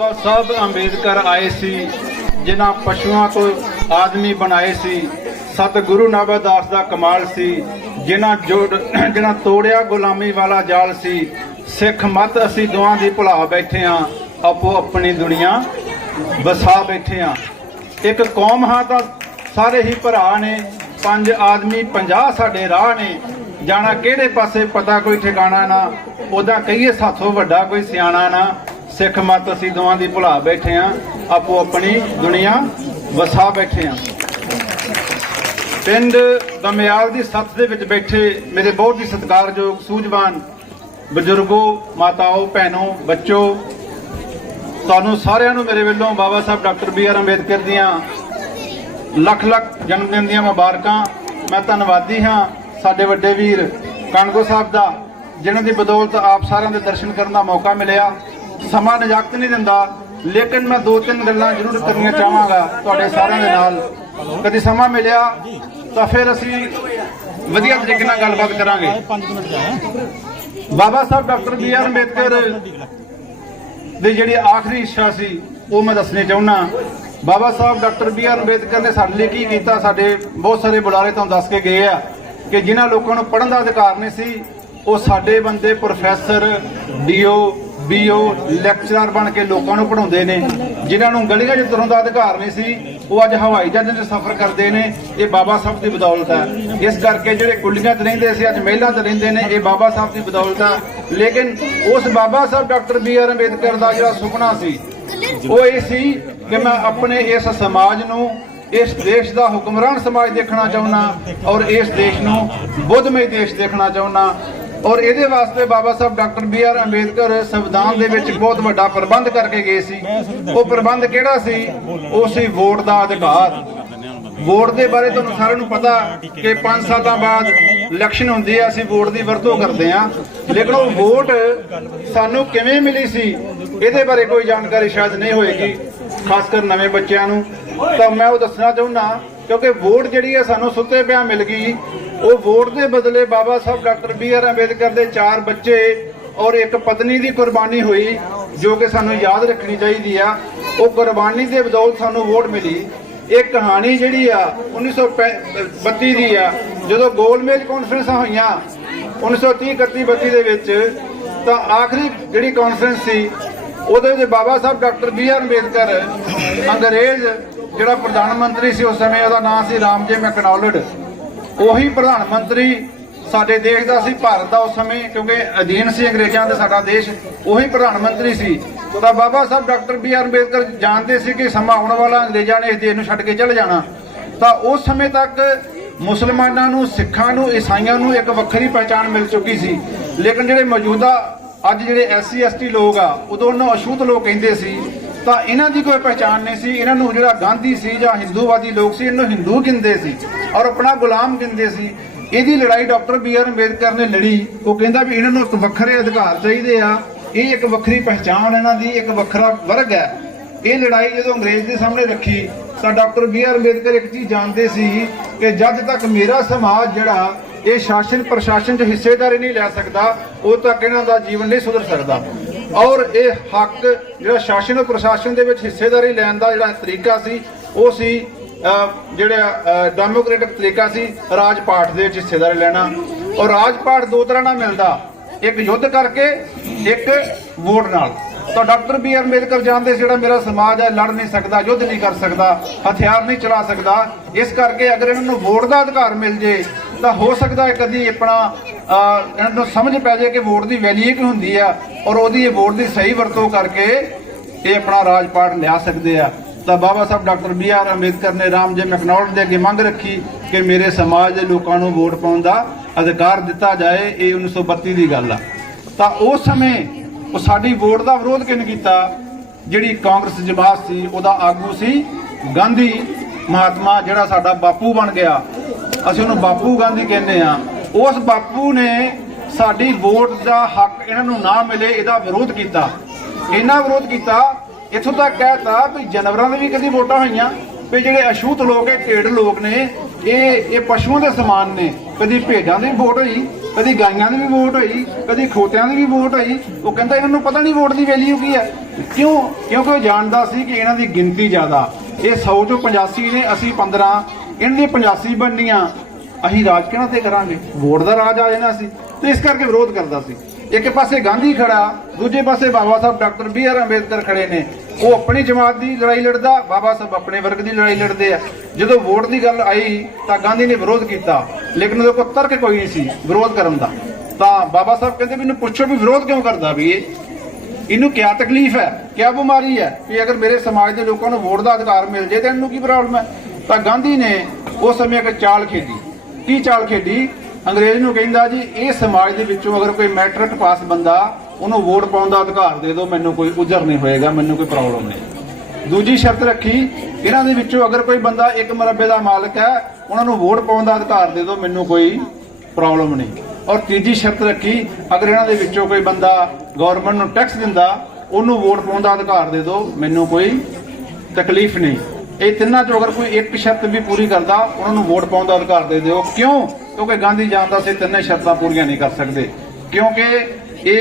साहब अंबेडकर आए सी जिन्हां पशुआं तो आदमी बनाए सी। सतगुरु नामदास दा कमाल सी जिन्हां तोड़िया गुलामी वाला जाल सी। सिख मत असी दुआं दी भुला बैठे हाँ, आपो अपनी दुनिया बसा बैठे हाँ। एक कौम हाँ तां सारे ही भरा ने, पंज आदमी 50 साडे राह ने। जाना किहड़े पासे पता कोई ठिकाना ना, उदा कहिए साथों वड्डा कोई सियाणा ना। सिख मत असी दुआं दी भुला बैठे हाँ, आपो अपनी दुनिया वसा बैठे हाँ। पिंड दमयाल दी सत्थ दे विच बैठे मेरे बहुत ही सत्कारयोग सूझवान बजुर्गों, माताओं, भैनों, बच्चों, तुहानूं सारिआं नूं मेरे वल्लों बाबा साहब डॉक्टर BR अंबेडकर दियां लख लख जन्मदिन दियां मुबारकां। मैं धन्नवादी हाँ साडे वड्डे वीर कानगो साहब दा, जिन्हां दी बदौलत आप सारिआं दे दर्शन करन दा मौका मिलिया। समा इजाजत नहीं दिंदा, लेकिन मैं 2-3 गल्लां जरूर करनियां चाहांगा तुहाडे सारिआं दे नाल। कदी समा मिलिया तां फिर असीं वधिया तरीके नाल गलबात करांगे। बाबा साहब डॉक्टर BR अंबेडकर दी जिहड़ी आखिरी इच्छा सी वो मैं दसनी चाहुंदा। बाबा साहब डॉक्टर BR अंबेडकर ने साडे लई की कीता, साडे बहुत सारे बुलारे तुहानूं दस के गए आ कि जिन्हां लोकां नूं पढ़न दा अधिकार नहीं सी, वो साडे बंदे प्रोफैसर, DO, BO, लैक्चरर बन के लोगों को पढ़ाते हैं। जिन्होंने गलियां च तुरन का अधिकार नहीं सी, वो अज हवाई जहाज़ में सफर करते हैं। ये बाबा साहब की बदौलत है। इस करके जो कुलियां च रहिंदे सी अज महिलां च रहिंदे ने, ये बाबा साहब की बदौलत है। लेकिन उस बाबा साहब डॉक्टर BR अंबेडकर का जो सुपना सी वो ये सी कि मैं अपने इस समाज नूं, इस देश का हुक्मरान समाज देखना चाहुंदा और इस देश नूं बुद्धमय देश देखना चाहुंदा। और ये वास्ते बाबा साहब डॉक्टर BR अंबेडकर संविधान दे विच बहुत बड़ा प्रबंध करके गए सी। वो प्रबंध किहड़ा सी? वो सी वोट का अधिकार। वोट के बारे तुहानूं सारिआं नूं पता कि 5 साल बाद इलैक्शन हुंदी है, असीं वोट की वरतों करते हैं। लेकिन वो वोट सानूं किवें मिली सी इहदे बारे कोई जानकारी शायद नहीं होएगी, खासकर नवें बच्चों नूं। तो मैं वो दसना चाहुंदा क्योंकि वोट जिहड़ी है सानूं सुत्ते पिया मिल गई। वो वोट के बदले बाबा साहब डॉक्टर BR अंबेडकर के 4 बच्चे और एक पत्नी की कुर्बानी हुई, जो कि सानूं याद रखनी चाहिए आ। वो कुर्बानी के बदौलत सानूं वोट मिली। एक कहानी जिहड़ी आ 1932 की आ, जो गोलमेज कॉन्फ्रेंसां होईयां 1930, 31, 32 दे विच, तां आखिरी जिहड़ी कॉन्फ्रेंस सी उहदे विच बाबा साहब डॉक्टर BR अंबेडकर अंग्रेज जिहड़ा प्रधानमंत्री सी उस समय, उहदा नाम सी रामजे मैकडॉनल्ड, ਉਹੀ प्रधान मंत्री साडे देश का सी, भारत का उस समय, क्योंकि अधीन सी अंग्रेजों के साडा देश, वही प्रधान मंत्री सी। तो बाबा साहब डॉक्टर BR अंबेडकर जानते सी कि समा आने वाला अंग्रेजों ने इस देश को छड्ड के चले जाना। तो उस समय तक मुसलमानों नूं, सिखां नूं, ईसाइयां नूं एक वक्री पहचान मिल चुकी सी। लेकिन जिहड़े मौजूदा अज जिहड़े SC ST लोग आ, उदों उन्हां अछूत लोग कहिंदे सी, तो इन्हां दी कोई पहचान नहीं सी। इन्हां नूं जिहड़ा गांधी सी जां हिंदूवादी लोग सी, इन्हां हिंदू गिनदे सी और अपना गुलाम गिनदे सी। इहदी लड़ाई डॉक्टर BR अंबेडकर ने लड़ी। वो कहंदा भी इन्हां नूं एक वक्रे अधिकार चाहिए आ, ये एक वक्री पहचान, इन्हां दी एक वक्रा वर्ग है। ये लड़ाई जो अंग्रेज के सामने रखी तो डॉक्टर BR अंबेडकर एक चीज़ जानते सी कि जब तक मेरा समाज जिहड़ा ये शासन प्रशासन च हिस्सेदारी नहीं लै सकता, उद तक इन्हां दा जीवन नहीं सुधर सकता। और ये हक जिहड़ा शासन और प्रशासन दे विच हिस्सेदारी लैण दा जिहड़ा तरीका सी, वो सी जिहड़ा डेमोक्रेटिक तरीका सी, राजपाठ दे विच हिस्सेदारी लैना। और राजपाठ 2 तरह नाल मिलदा, एक युद्ध करके, एक वोट नाल। तो डॉक्टर BR अंबेडकर जानते जिहड़ा मेरा समाज है लड़ नहीं सकता, युद्ध नहीं कर सकता, हथियार नहीं चला सकता। इस करके अगर इन्होंने वोट का अधिकार मिल जाए तो हो सकता है कभी अपना इन्होंने समझ पै जाए कि वोट की वैल्यू की होंगी है और वो वोट की सही वरतों करके ये अपना राजपाठ लिया सकते हैं। तो बाबा साहब डॉक्टर BR अंबेडकर ने रामजे मैकडॉनल्ड के अगे मंग रखी कि मेरे समाज के लोगों को वोट पाने का अधिकार दिता जाए। ये 1932 की गल आ। तो उस समय वो साडी वोट का विरोध किन किया? जिहड़ी कांग्रेस जमात सी, उहदा आगू सी गांधी महात्मा, जिहड़ा साडा बापू बन गया, असीं उहनूं बापू गांधी कहने आ। उस बापू ने साडी वोट का हक इन्हां नूं ना मिले इहदा विरोध किया। इन्ना विरोध किया इत्थों तक कहता भी जानवरों की भी कभी वोटां होईयां, भी जिहड़े अछूत लोग है, ढेड़ लोग ने, ये पशुओं के समान ने, कभी भेडां की वोट हुई, कदी गाइयां की भी वोट हुई, कदी खोतियां की भी वोट हुई। वो कहता इन्होंने पता नहीं वोट की वैल्यू की है। क्यों? क्योंकि वो जानता सी कि इन्हां दी गिनती ज़्यादा, ये 100 चों 85 ने, असी 15, इन्हां दी 85 बननियां, असीं राज किहਨਾਂ ते करांगे? वोट का राज आ जाना सी। तो इस करके विरोध करता सी। एक पासे गांधी खड़ा, दूजे पासे बाबा साहब डॉक्टर BR अंबेडकर खड़े ने। वो अपनी जमात की लड़ाई लड़दा, बाबा साहब अपने वर्ग की लड़ाई लड़ते हैं। जो वोट की गल आई तो गांधी ने विरोध किया, लेकिन उसको तर्क कोई नहीं सी विरोध करन दा। तो बाबा साहब कहते भी इन्हूं पुछो भी विरोध क्यों करता, भी इन्हूं क्या तकलीफ है, क्या बीमारी है कि अगर मेरे समाज के लोगों को वोट का अधिकार मिल जाए तो इन्हूं की प्रॉब्लम है। तो गांधी ने उस समय एक चाल खेडी। की चाल खेडी? अंग्रेज नूं कहंदा जी ये समाज दे विचों अगर कोई मैट्रिक पास बंदा उन्होंने वोट पाउण दा अधिकार दे दो, मैनूं कोई उजर नहीं होएगा, मैनूं कोई प्रॉब्लम नहीं। दूजी शर्त रखी, इन्हां दे विचों अगर कोई बंदा एक मरबे का मालक है, उन्होंने वोट पाउण दा अधिकार दे दो, मैनूं कोई प्रॉब्लम नहीं। और तीजी शर्त रखी, अगर इन्हां दे विचों कोई बंदा गौरमेंट नूं टैक्स दिंदा, उन्होंने वोट पाउण दा अधिकार दे दो, मैनूं कोई तकलीफ नहीं। ये तिन्नां चों अगर कोई एक शर्त भी पूरी करता, उन्होंने वोट पाउण दा अधिकार दे दो। क्यों? क्योंकि गांधी जानता से तिन्ने शर्तां पूरीਆਂ नहीं कर सकते, क्योंकि ये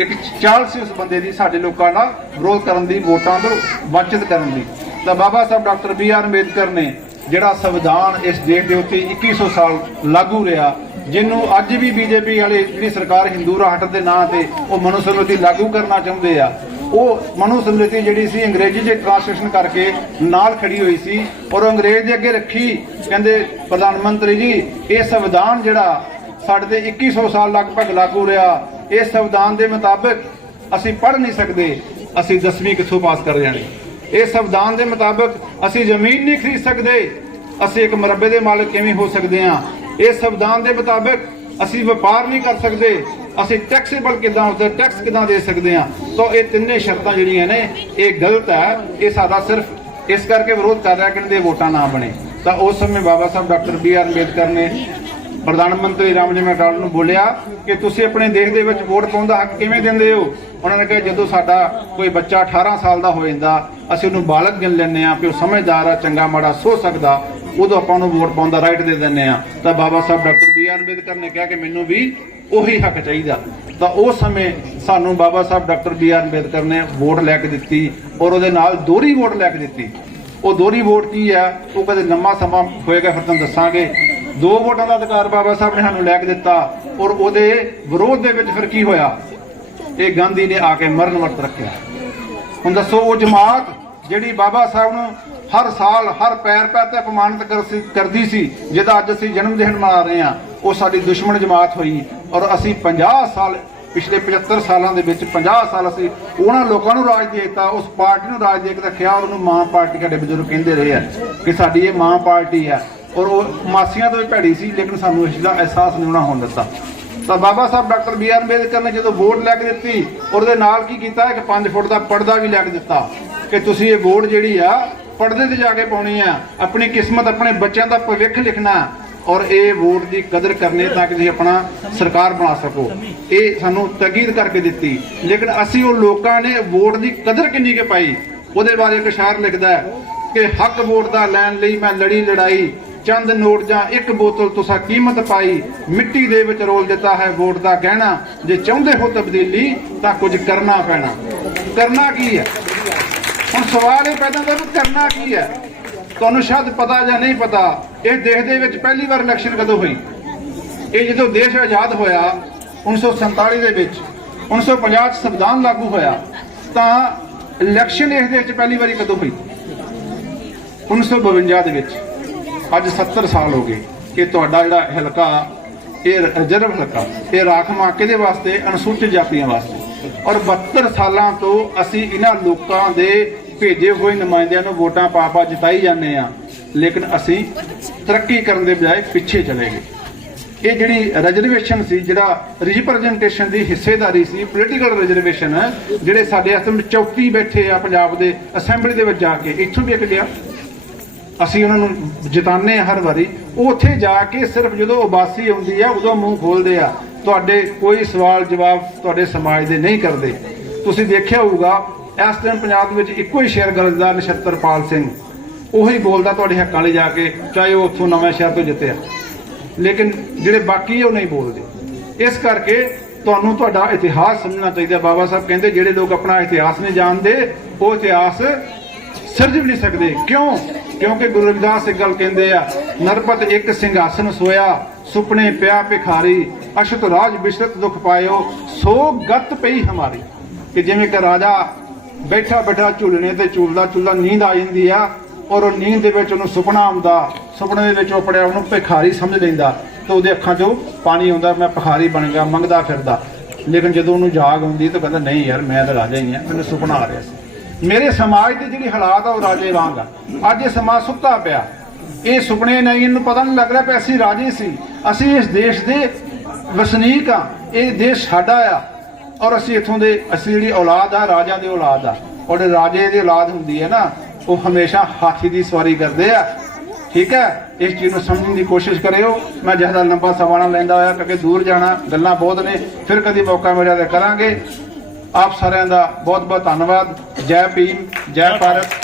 एक चाल सी उस बंदे की साडे लोकां दा विरोध करन दी, वोटां तो वंचित करन दी। तो बाबा साहब डॉक्टर BR अंबेडकर ने जिहड़ा संविधान इस देश के उत्ते 2100 साल लागू रहा, जिन्हों अज भी BJP वाले जिहड़ी सरकार हिंदू राष्ट्र के नां ते वो मनुस्मृति लागू करना चाहुंदे आ, वो मनुस्मृति जिहड़ी सी अंग्रेजी च ट्रांसलेशन करके नाल खड़ी हुई सी और अंग्रेज दे अगे रखी। कहंदे प्रधानमंत्री जी ये संविधान जिहड़ा साडे ते 2100 साल लगभग लागू रहा, इस संविधान के मुताबिक असीं पढ़ नहीं सकते, असीं 10वीं कित्थों पास कर जाणी। इस संविधान के मुताबिक असीं जमीन नहीं खरीद सकते, असीं एक मरबे के मालिक किवें हो सकते हैं। इस संविधान के मुताबिक असीं व्यापार नहीं कर सकते, असीं टैक्सेबल किदां होते, टैक्स किदां दे सकते हैं। तो ये तिन्ने शर्तां जिहड़ियां ने ये गलत है। ये साडा सिर्फ इस करके विरोध कर रहा कि इन्हां दे वोटां ना बने। तो उस समय बाबा साहब डॉक्टर BR अंबेडकर ने प्रधानमंत्री रामजी मैटाल नूं बोलिया कि तुसीं अपने देश दे विच वोट पाउण दा हक किवें दिंदे हो? उन्होंने कहा जदों साडा कोई बच्चा 18 साल का हो जांदा, असीं उहनूं बालक गिन लैंदे आ कि वो समझदार आ, चंगा माड़ा सोच सकदा, उदों आपां नूं वोट पाउण दा राइट दे दिंदे आ। तो बाबा साहब डॉक्टर BR अंबेडकर ने कहा कि मैनूं भी उही हक चाहिए। तो उस समय सानूं बाबा साहब डॉक्टर BR अंबेडकर ने वोट लैके दित्ती और उहदे नाल दोहरी वोट लैके दित्ती। वो दोहरी वोट की है वो कदे लंबा समा होएगा फिर तुहानूं दस्सांगे। 2 वोटां का अधिकार बाबा साहब ने सानूं लैके दित्ता और उहदे विरोध दे विच फिर की होया? ये गांधी ने आके मरण वर्त रखिया। हुण दसो वो जमात जिहड़ी बाबा साहब नूं हर साल हर पैर पैर ते अपमानित करदी सी, जिहदा अज असीं जन्म दिन मना रहे हां, वो साडी दुश्मन जमात होई। और असीं 50 साल पिछले 75 सालों के 50 साल असीं उन्हां लोकां नूं राज दे दित्ता, उस पार्टी नूं राज दे के रखिया और उन्होंने मां पार्टी साडे बजुर्ग कहंदे रहे हैं कि साडी ये मां पार्टी है। और वो मासियां तो भी भैड़ी सी, लेकिन सानूं इसदा एहसास नहीं होना होण दित्ता। तो बाबा साहब डॉक्टर BR अंबेडकर ने जो वोट लैके दित्ती और उहदे नाल की कीता कि 5 फुट का पर्दा भी लैके दित्ता कि तुसीं ये वोट जिहड़ी आ पर्दे ते जाके पाउणी आ, अपनी किस्मत अपने बच्चों का भविख लिखना और ये वोट की कदर करनी ताकि तुसीं अपना सरकार बना सको। ये सानूं तकीद करके दित्ती। लेकिन असीं वो लोकां ने वोट की कदर किन्नी के पाई, उहदे बारे एक शायर लिखदा है कि हक वोट दा लैण लई मैं लड़ी लड़ाई, चंद नोट जां एक बोतल तुसां कीमत पाई, मिट्टी दे विच रोल दिता है वोट दा गहना, जे चाहुंदे हो तब्दीली तां कुछ करना पैना। करना की है? हुण सवाल ये पैदा होंदा कि करना की है? तुहानूं शायद पता या नहीं पता, इस देश दे विच पहली बार इलैक्शन कदों हुई? ये जदों देश आज़ाद होया 1947 दे विच, 1950 संविधान लागू होया, तां इलैक्शन इस देश पहली बारी कदों हुई? 1952 दे विच। अज 70 साल हो गए कि तुहाडा जिहड़ा हलका ये रिजर्व हलका ये राखवां किहदे वास्ते? अनुसूचित जातियां वास्ते। और 72 सालों तो असीं इन्हां लोकां दे भेजे हुए नुमाइंदियां नूं वोटां पा पा जिताई जाने आ, लेकिन असीं तरक्की करन दे बजाय पिछे चले गए। ये जिहड़ी रिजर्वेशन सी, जिहड़ा रिप्रजेंटेशन की हिस्सेदारी सी, पोलीटिकल रिजर्वेशन जिहड़े साडे असम चौकी बैठे आ पंजाब दे असैंबली दे विच जाके, इत्थों भी एक गया असीं उन्हां नूं जिताने हर वारी, उत्थे जाके सिर्फ जदों उबासी आउंदी आ उदों मूँह खोलदे आ, तुहाडे कोई सवाल जवाब तुहाडे समाज दे नहीं करदे। तुसीं देखिआ होऊगा इस टाइम पंजाब विच इक्को ही शेयर गरजदार नछत्रपाल सिंह, उही बोलदा तुहाडे हक्कां लई जाके, चाहे वो उत्थों नवां शहर तो जित्तिआ, लेकिन जिहड़े बाकी वो नहीं बोलदे। ਇਸ ਕਰਕੇ ਤੁਹਾਨੂੰ ਤੁਹਾਡਾ ਇਤਿਹਾਸ ਸਮਝਣਾ ਚਾਹੀਦਾ। ਬਾਬਾ ਸਾਹਿਬ ਕਹਿੰਦੇ ਜਿਹੜੇ ਲੋਕ ਆਪਣਾ ਇਤਿਹਾਸ ਨਹੀਂ ਜਾਣਦੇ ਉਹ ਇਤਿਹਾਸ ਸਿਰਜ ਵੀ ਨਹੀਂ ਸਕਦੇ। ਕਿਉਂ? ਕਿਉਂਕਿ ਗੁਰੂ ਰਵਿਦਾਸ ਇੱਕ ਗੱਲ ਕਹਿੰਦੇ ਆ, ਨਰਪਤ ਇੱਕ ਸਿੰਘਾਸਨ ਸੋਇਆ, ਸੁਪਨੇ ਪਿਆ ਭਿਖਾਰੀ, ਅਸ਼ਤ ਰਾਜ ਬਿਸ਼ਰਤ ਦੁਖ ਪਾਇਓ, ਸੋ ਗਤ ਪਈ ਹਮਾਰੀ। ਕਿ ਜਿਵੇਂ ਕਿ ਰਾਜਾ ਬੈਠਾ ਬੈਠਾ ਝੂਲਣੇ ਤੇ ਝੂਲਦਾ ਨੀਂਦ ਆ ਜਾਂਦੀ ਆ, ਔਰ ਉਹ ਨੀਂਦ ਦੇ ਵਿੱਚ ਉਹਨੂੰ ਸੁਪਨਾ ਆਉਂਦਾ, ਸੁਪਨੇ ਦੇ ਵਿੱਚ ਉਹ ਆਪਣੇ ਆਪ ਨੂੰ ਭਿਖਾਰੀ ਸਮਝ ਲੈਂਦਾ ਤੇ ਉਹਦੇ ਅੱਖਾਂ 'ਚੋਂ ਪਾਣੀ ਆਉਂਦਾ, ਮੈਂ ਭਿਖਾਰੀ ਬਣ ਗਿਆ, ਮੰਗਦਾ ਫਿਰਦਾ। ਲੇਕਿਨ ਜਦੋਂ ਉਹਨੂੰ ਜਾਗ ਆਉਂਦੀ ਤਾਂ ਕਹਿੰਦਾ ਨਹੀਂ ਯਾਰ ਮੈਂ ਤਾਂ ਰਾਜਾ ਹੀ ਆ, ਮੈਨੂੰ ਸੁਪਨਾ ਆ ਰਿਹਾ ਸੀ। ਮੇਰੇ ਸਮਾਜ ਦੀ ਜਿਹੜੀ ਹਾਲਾਤ ਆ ਉਹ ਰਾਜੇ ਵਾਂਗ ਆ। ਅੱਜ ਇਹ ਸਮਾਜ ਸੁੱਤਾ ਪਿਆ, ਇਹ ਸੁਪਨੇ ਨਹੀਂ, ਇਹਨੂੰ ਪਤਾ ਨਹੀਂ ਲੱਗ ਰਿਹਾ ਕਿ ਅਸੀਂ ਰਾਜੇ ਸੀ, ਅਸੀਂ ਇਸ ਦੇਸ਼ ਦੇ ਵਸਨੀਕ ਆ, ਇਹ ਦੇਸ਼ ਸਾਡਾ ਆ, ਔਰ ਅਸੀਂ ਇੱਥੋਂ ਦੇ, ਅਸੀਂ ਜਿਹੜੀ ਔਲਾਦ ਆ ਰਾਜਾ ਦੀ ਔਲਾਦ ਆ। ਔਰ ਰਾਜੇ ਦੀ ਔਲਾਦ ਹੁੰਦੀ ਹੈ ਨਾ, ਉਹ ਹਮੇਸ਼ਾ ਹਾਥੀ ਦੀ ਸਵਾਰੀ ਕਰਦੇ ਆ। ਠੀਕ ਹੈ, ਇਸ ਚੀਜ਼ ਨੂੰ ਸਮਝਣ ਦੀ ਕੋਸ਼ਿਸ਼ ਕਰਿਓ। ਮੈਂ ਜ਼ਿਆਦਾ ਲੰਬਾ ਸਮਾਂ ਨਾ ਲੈਂਦਾ ਹੋਇਆ ਕਿਉਂਕਿ ਦੂਰ ਜਾਣਾ, ਗੱਲਾਂ ਬਹੁਤ ਨੇ, ਫਿਰ ਕਦੀ ਮੌਕਾ ਮਿਲਿਆ ਤਾਂ ਕਰਾਂਗੇ। ਆਪ ਸਾਰਿਆਂ ਦਾ ਬਹੁਤ ਬਹੁਤ ਧੰਨਵਾਦ। ਜੈ ਭੀਮ, ਜੈ ਭਾਰਤ।